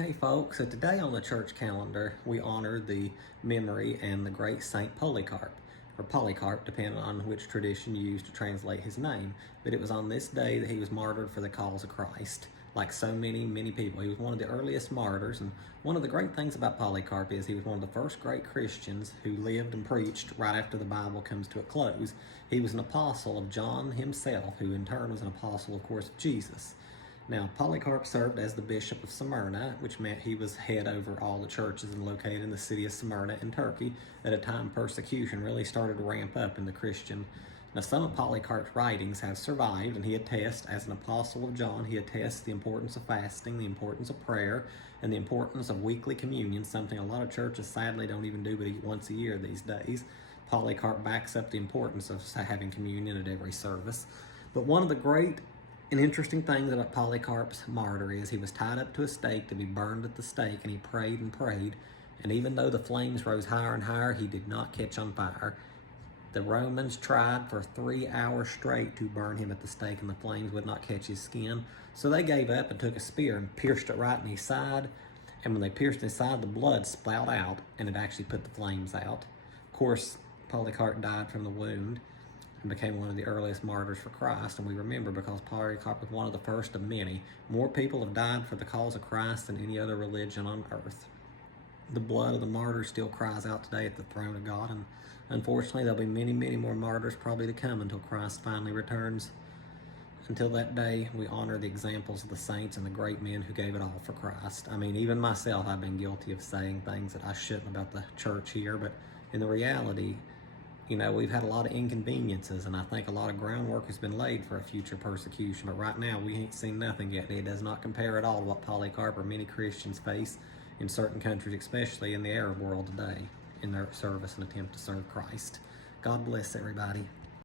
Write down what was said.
Okay, folks, so today on the church calendar, we honor the memory and the great Saint Polycarp, or Polycarp, depending on which tradition you use to translate his name. But it was on this day that he was martyred for the cause of Christ. Like so many people, he was one of the earliest martyrs, and one of the great things about Polycarp is he was one of the first great Christians who lived and preached right after the Bible comes to a close. He was an apostle of John himself, who in turn was an apostle, of course, of Jesus. Now, Polycarp served as the bishop of Smyrna, which meant he was head over all the churches and located in the city of Smyrna in Turkey at a time persecution really started to ramp up in the Christian. Now, some of Polycarp's writings have survived, and he attests, as an apostle of John, he attests the importance of fasting, the importance of prayer, and the importance of weekly communion, something a lot of churches sadly don't even do but eat once a year these days. Polycarp backs up the importance of having communion at every service. But one of the great an interesting thing about Polycarp's martyr is he was tied up to a stake to be burned at the stake, and he prayed and prayed, and even though the flames rose higher and higher, he did not catch on fire. The Romans tried for 3 hours straight to burn him at the stake, and the flames would not catch his skin. So they gave up and took a spear and pierced it right in his side, and when they pierced his side, the blood spout out, and it actually put the flames out. Of course, Polycarp died from the wound and became one of the earliest martyrs for Christ, and we remember because Polycarp was one of the first of many. More people have died for the cause of Christ than any other religion on earth. The blood of the martyrs still cries out today at the throne of God, and unfortunately there'll be many more martyrs probably to come until Christ finally returns. Until that day, we honor the examples of the saints and the great men who gave it all for Christ. I mean, even myself, I've been guilty of saying things that I shouldn't about the church here, but in the reality, we've had a lot of inconveniences, and I think a lot of groundwork has been laid for a future persecution. But right now, we ain't seen nothing yet. It does not compare at all to what Polycarp or many Christians face in certain countries, especially in the Arab world today, in their service and attempt to serve Christ. God bless everybody.